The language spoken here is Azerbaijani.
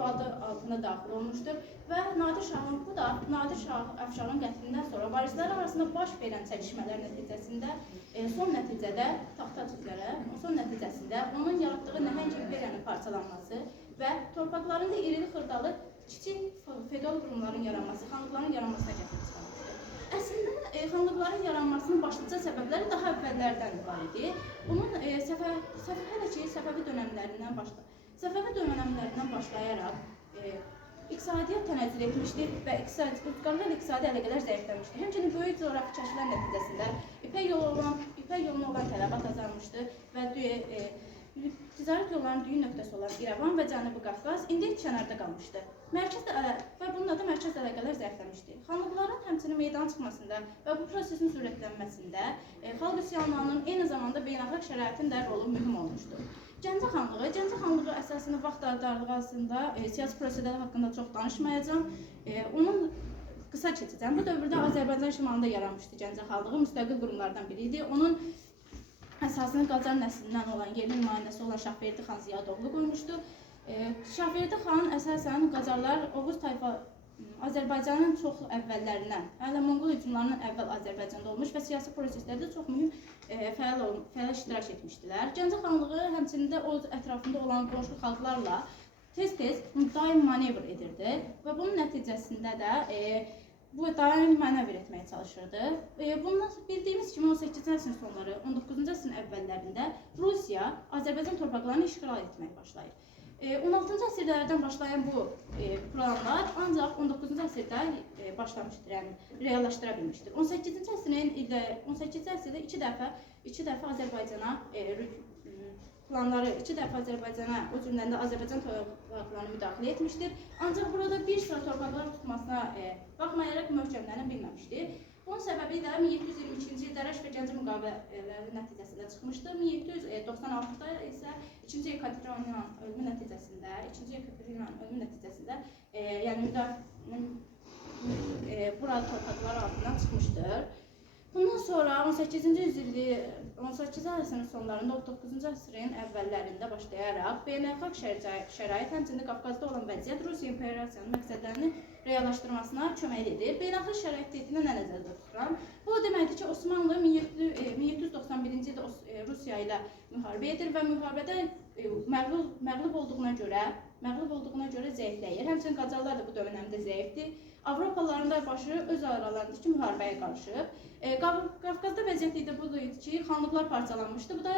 federalı adı altında daxil olmuşdur və Nadir Şahın, bu da Nadir Şah Əfşarın qətlindən sonra varisləri arasında baş verən çəkişmələr nəticəsində son nəticəsində onun yaratdığı nəhəng imperiyanın parçalanması və torpaqlarında irili xırdalı kiçik feodal qurumların yaranması, xanlıqların yaranmasına gətirib çıxarmışdır. Əslində xanlıqların yaranmasının başlıca səbəbləri daha əvvəllərdən var idi. Bunun Səfəvi dönəmlərindən başlayaraq iqtisadiyyat tənəzzül etmişdir və Qafqazla iqtisadi əlaqələr zəifləmişdir. Həmçinin böyük coğrafi kəşflər nəticəsində İpək yoluna olan tələbat azalmışdır və ticarət yollarının düyün nöqtəsi olan İrəvan və Cənubi Qafqaz indi kənarda qalmışdır. Və bununla da mərkəz əlaqələr zəifləmişdir. Xanlıqların həmçinin meydana çıxmasında və bu prosesin sürətlənməsində xalq üsyanlarının eyni zamanda beynəlxalq şəraitin də rolu mühüm olmuşdur. Gəncə xanlığı əsasında vaxt darlıqasında siyasi proseslər haqqında çox danışmayacağım. Onun qısa keçəcəm. Bu dövrdə Azərbaycan şimalında yaranmışdı Gəncə xanlığı, müstəqil qurumlardan biri idi. Onun əsasını Qacar nəslindən olan yerli nümayəndəsi olan Şahverdi xan Ziyadoğlu qoymuşdu. Şahverdi xan əsasən Qacarlar, Oğuz tayfa Azərbaycanın çox əvvəllərindən, hələ Monqol hücumlarından əvvəl Azərbaycanda olmuş və siyasi proseslərdə çox mühüm fəal iştirak etmişdilər. Gəncə xanlığı həmçinin də o ətrafında olan qonşu xalqlarla tez-tez daim manevr edirdi və bunun nəticəsində də bu daim mənəvr etməyə çalışırdı. Bundan bildiyimiz kimi 18-ci əsrin sonları, 19-cu əsrin əvvəllərində Rusiya Azərbaycan torpaqlarını işğal etməyə başlayır. 16-cı əsrlərdən başlayan bu planlar ancaq 19-cu əsrdə başlamışdır, yəni reallaşdıra bilmişdir. 18-ci əsrdə iki dəfə Azərbaycana o cümləndə Azərbaycan torpaqlarına müdaxilə etmişdir. Ancaq burada bir sıra torpaqlar tutmasına baxmayaraq möhkəmlənə bilməmişdir. Bunun səbəbi də 1722-ci ildə Rəş və Gəncə müqavilələri nəticəsində çıxmışdır. 1796-da isə 2-ci Yekaterinanın ölümü nəticəsində, yəni burada torpaqlar altından çıxmışdır. Bundan sonra 18-ci əsrin sonlarında, 19-cu əsrin əvvəllərində başlayaraq beynəlxalq şərait, həmçinin Qafqazda olan vəziyyət Rusiya imperiyasının məqsədlərini reallaşdırmasına kömək edir. Beynəlxalq şəraitində nə nəzərdə tuturam? Bu deməkdir ki, Osmanlı 1791-ci ildə Rusiya ilə müharibə edir və müharibədə məğlub olduğuna görə zəifləyir. Həmçinin Qacarlar da bu dövrdə zəifdir. Avropalıların da başı öz aralarındakı müharibəyə qarışıb. Qafqazda vəziyyət idi budur ki, xanlıqlar parçalanmışdı. Bu da